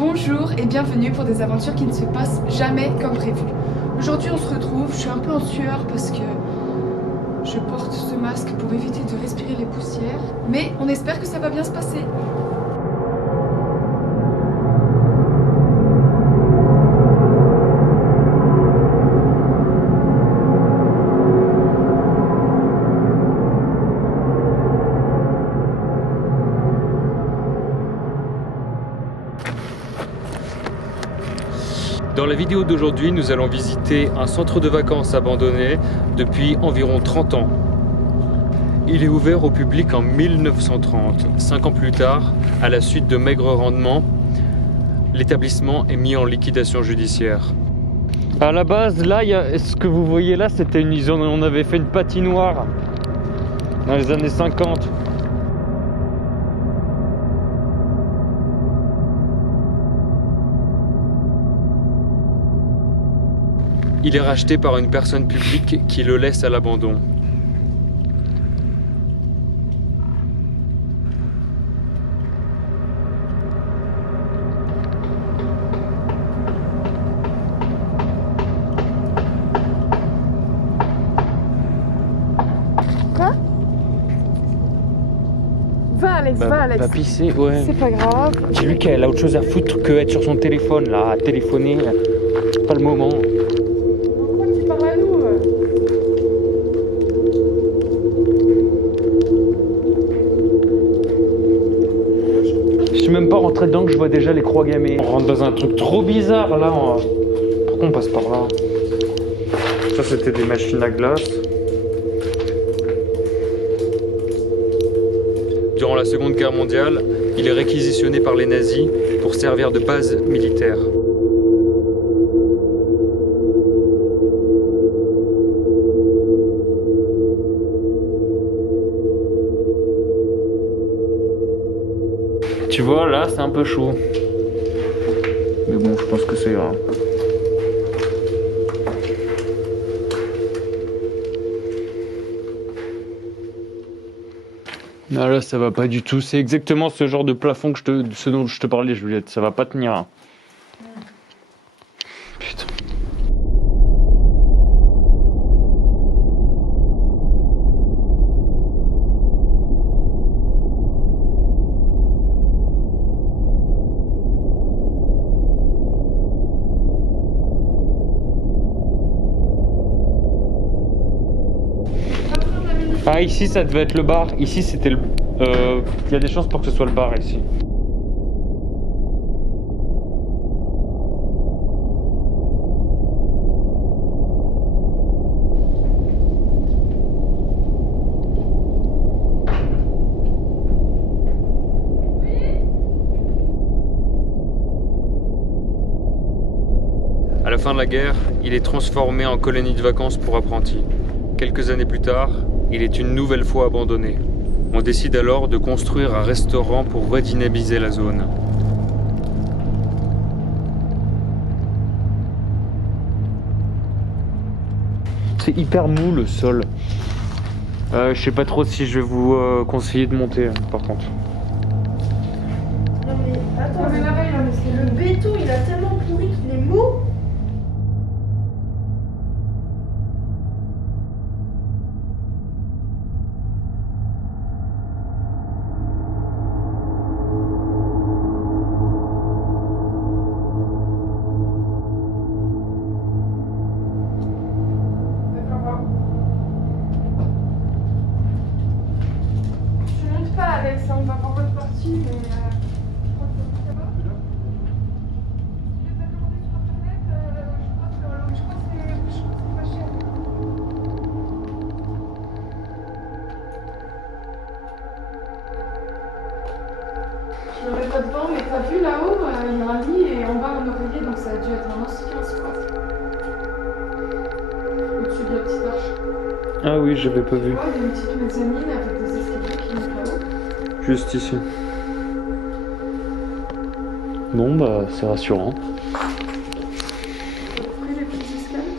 Bonjour et bienvenue pour des aventures qui ne se passent jamais comme prévu. Aujourd'hui on se retrouve, je suis un peu en sueur parce que je porte ce masque pour éviter de respirer les poussières, mais on espère que ça va bien se passer. Dans la vidéo d'aujourd'hui, nous allons visiter un centre de vacances abandonné depuis environ 30 ans. Il est ouvert au public en 1930. 5 ans plus tard, à la suite de maigres rendements, l'établissement est mis en liquidation judiciaire. À la base, là, ce que vous voyez là, c'était on avait fait une patinoire dans les années 50. Il est racheté par une personne publique qui le laisse à l'abandon. Quoi? Va Alex, va Alex. Va pisser, ouais. C'est pas grave. Dis-lui qu'elle a autre chose à foutre que être sur son téléphone, là, à téléphoner. C'est pas le moment. Pourquoi tu parles à nous? Je suis même pas rentré dedans que je vois déjà les croix gammées. On rentre dans un truc trop bizarre, là. Pourquoi on passe par là? Ça, c'était des machines à glace. Durant la Seconde Guerre mondiale, il est réquisitionné par les nazis pour servir de base militaire. Tu vois, là, c'est un peu chaud. Mais bon, je pense que c'est grave. Non, là, ça va pas du tout. C'est exactement ce genre de plafond ce dont je te parlais, Juliette. Ça va pas tenir. Putain. Ah, ici ça devait être le bar. Ici c'était le. Il y a des chances pour que ce soit le bar ici. À la fin de la guerre, il est transformé en colonie de vacances pour apprentis. Quelques années plus tard, il est une nouvelle fois abandonné. On décide alors de construire un restaurant pour redynamiser la zone. C'est hyper mou le sol. Je sais pas trop si je vais vous conseiller de monter par contre. Non mais attends, mais le béton il a tellement pourri qu'il est mou. Tu montes pas Alex, on va voir votre partie, mais je crois que ça va. Tu les as commandés sur internet, je crois que c'est pas cher. Je l'aurais pas devant, mais t'as vu là-haut, il y a un lit et en bas un oreiller, donc ça a dû être un ancien squat. Au-dessus de la petite arche. Ah oui, j'avais pas vu. Tu vois, il y a une petite mezzanine avec des escaliers qui montent là-haut. Juste ici. Bon bah c'est rassurant. Après les petites escaliers.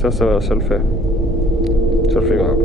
Ça va, ça le fait. Ça le fait grave.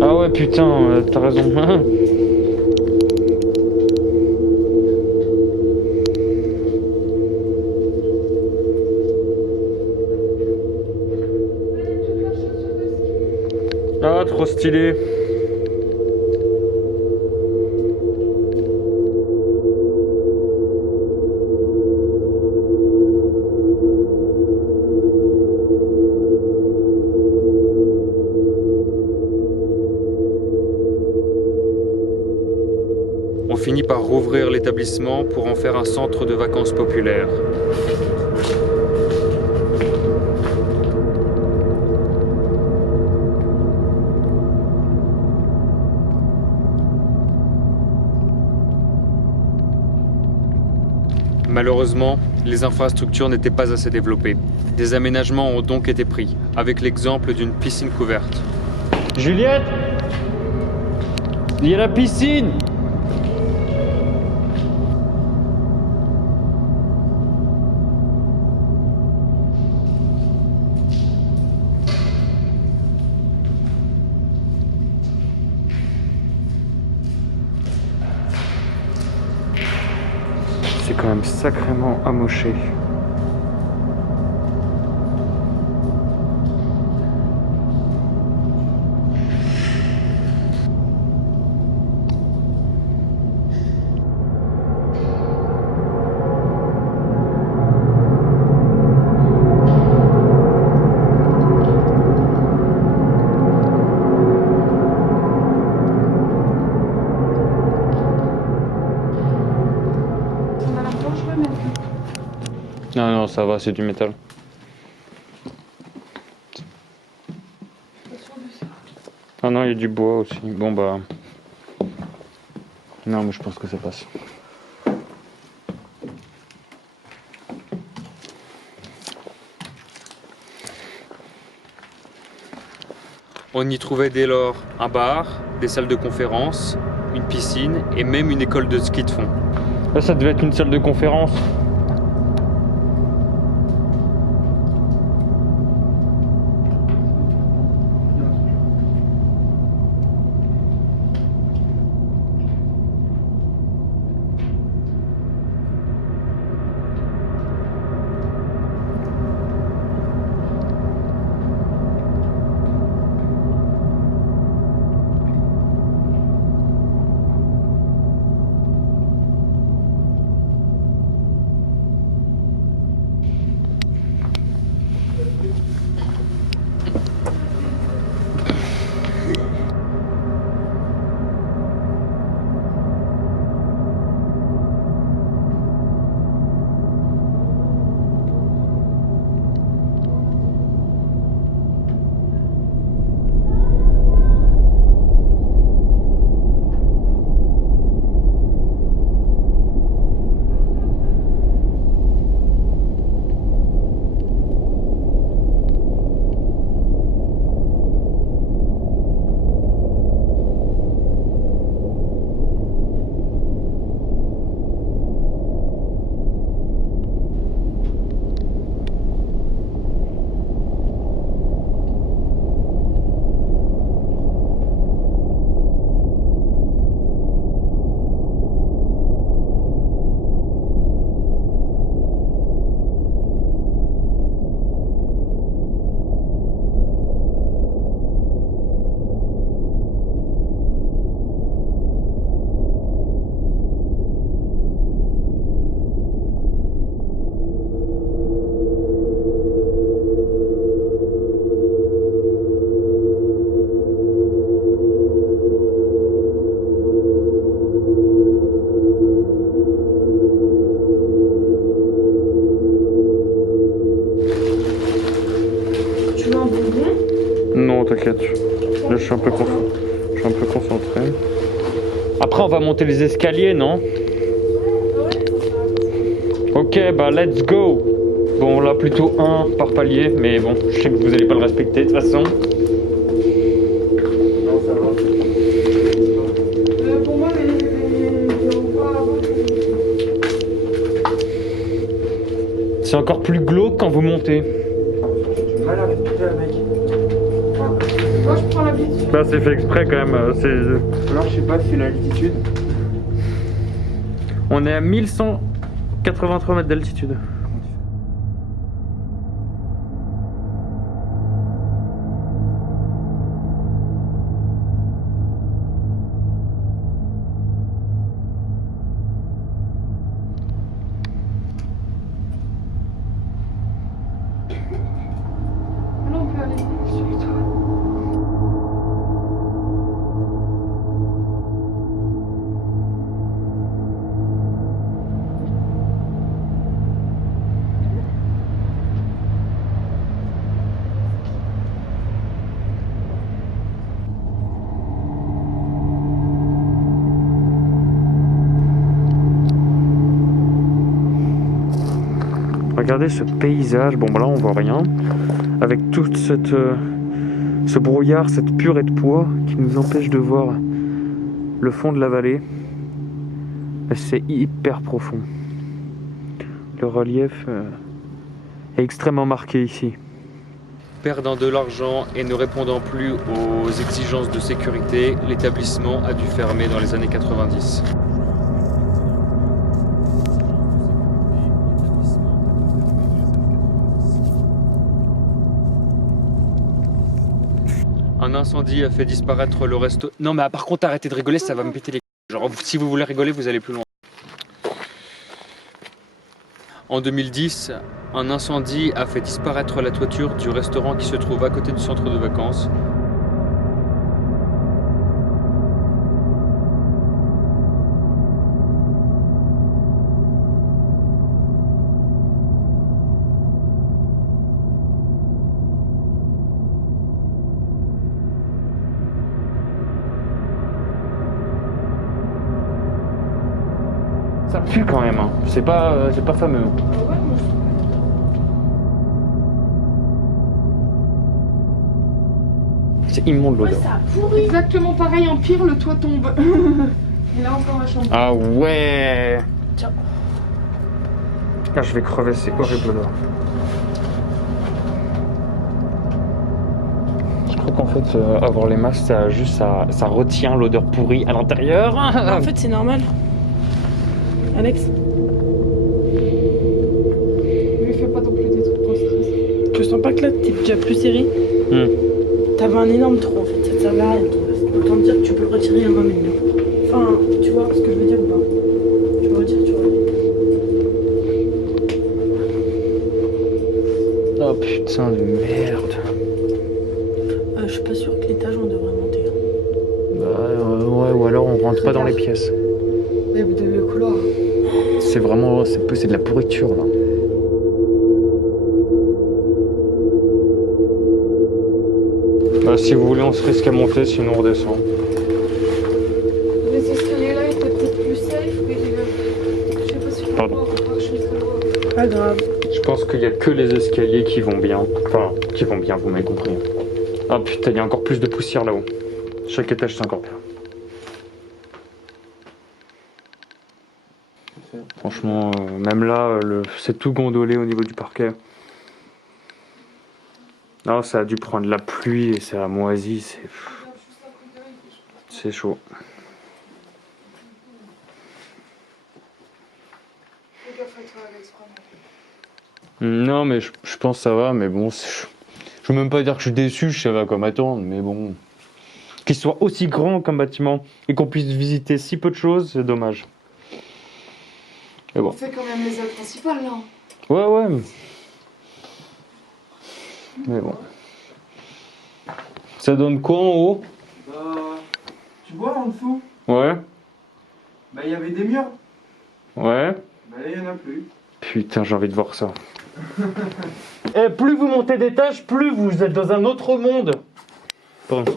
Ah ouais, putain, t'as raison. Ah, trop stylé. On finit par rouvrir l'établissement pour en faire un centre de vacances populaire. Malheureusement, les infrastructures n'étaient pas assez développées. Des aménagements ont donc été pris, avec l'exemple d'une piscine couverte. Juliette, il y a la piscine! C'est quand même sacrément amoché. Non, non, ça va, c'est du métal. Ah non, il y a du bois aussi. Bon bah... Non, mais je pense que ça passe. On y trouvait dès lors un bar, des salles de conférence, une piscine et même une école de ski de fond. Là, ça devait être une salle de conférence. Non, t'inquiète. Là, je suis un peu concentré. Après, on va monter les escaliers, non? Ok, bah let's go. Bon, là, plutôt un par palier, mais bon, je sais que vous allez pas le respecter de toute façon. Pour moi, C'est encore plus glauque quand vous montez. J'ai mal à respirer, mec. Moi, je prends l'habitude. Bah, c'est fait exprès quand même. Alors, je sais pas si c'est l'altitude. On est à 1183 mètres d'altitude. Là, on peut aller sur toi. Regardez ce paysage, bon bah là on voit rien, avec toute cette, ce brouillard, cette purée de poids qui nous empêche de voir le fond de la vallée. C'est hyper profond. Le relief est extrêmement marqué ici. Perdant de l'argent et ne répondant plus aux exigences de sécurité, l'établissement a dû fermer dans les années 90. Un incendie a fait disparaître le resto. Non mais par contre arrêtez de rigoler, ça va me péter les couilles. Genre si vous voulez rigoler, vous allez plus loin. En 2010, un incendie a fait disparaître la toiture du restaurant qui se trouve à côté du centre de vacances. Ça pue quand même, hein. C'est pas fameux. Ah ouais, moi, C'est immonde Ouais, l'odeur. ça a pourri. exactement pareil, en pire, le toit tombe. Et là, encore la chambre. Ah ouais. Tiens. Ah, je vais crever, c'est horrible l'odeur. Je crois qu'en fait, avoir les masques, ça retient l'odeur pourrie à l'intérieur. En fait, c'est normal. Alex, Lui fais pas non plus des trucs trop stress. tu sens pas que là, t'es déjà plus serré? T'avais un énorme trou en fait, ça te servait à rien. Autant te dire que tu peux le retirer à 20 minutes. Enfin, tu vois ce que je veux dire ou pas? Tu peux retirer, tu vois. Oh putain de merde. Je suis pas sûre que l'étage on devrait monter. Bah ouais, ou alors on rentre pas dans les pièces. Mais le couloir. C'est vraiment, c'est de la pourriture là. Bah, si vous voulez, on se risque à monter, sinon on redescend. Les escaliers là étaient peut-être plus safe, mais je sais pas si je peux Pardon. voir, je suis très loin. Pas grave. Je pense qu'il y a que les escaliers qui vont bien. Enfin, qui vont bien, vous m'avez compris. Ah putain, il y a encore plus de poussière là-haut. Chaque étage, c'est encore pire. Franchement, même là, c'est tout gondolé au niveau du parquet. Non, ça a dû prendre la pluie et ça a moisi, c'est chaud. Fais gaffe à toi, Alex, vraiment. Non, mais je pense que ça va, mais bon, je veux même pas dire que je suis déçu, je sais pas quoi m'attendre, mais bon. Qu'il soit aussi grand comme bâtiment et qu'on puisse visiter si peu de choses, c'est dommage. Mais On bon. fait quand même les ailes principales là. Ouais. Mais bon. Ça donne quoi en haut? Tu vois en dessous? Ouais. Bah, il y avait des murs. Ouais. Bah, là, il y en a plus. Putain, j'ai envie de voir ça. Et plus vous montez d'étage, plus vous êtes dans un autre monde. Pardon.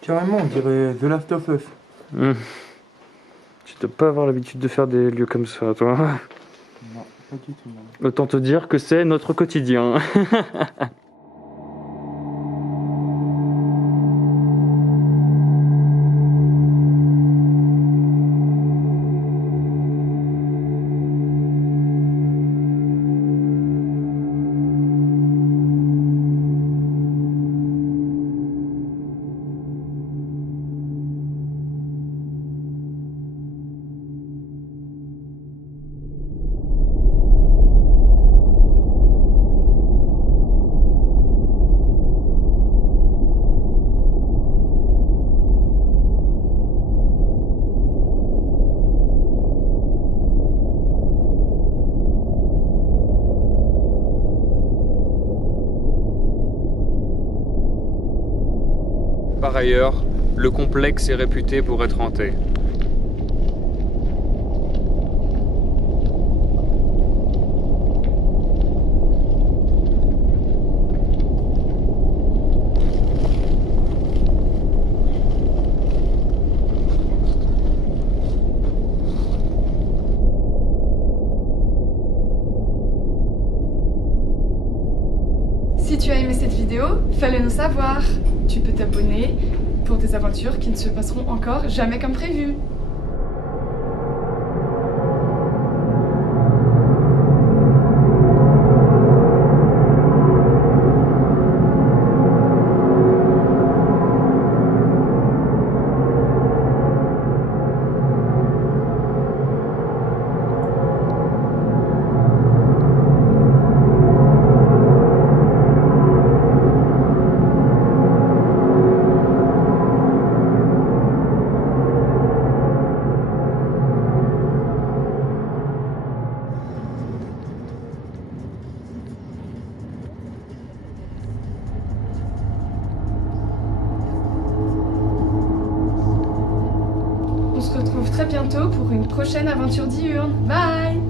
Carrément, on dirait The Last of Us. Tu dois pas avoir l'habitude de faire des lieux comme ça, toi. Non, pas du tout. Non. Autant te dire que c'est notre quotidien. Par ailleurs, le complexe est réputé pour être hanté. Si tu as aimé cette vidéo, fais-le nous savoir. Tu peux t'abonner pour des aventures qui ne se passeront encore jamais comme prévu. On se retrouve très bientôt pour une prochaine aventure diurne. Bye!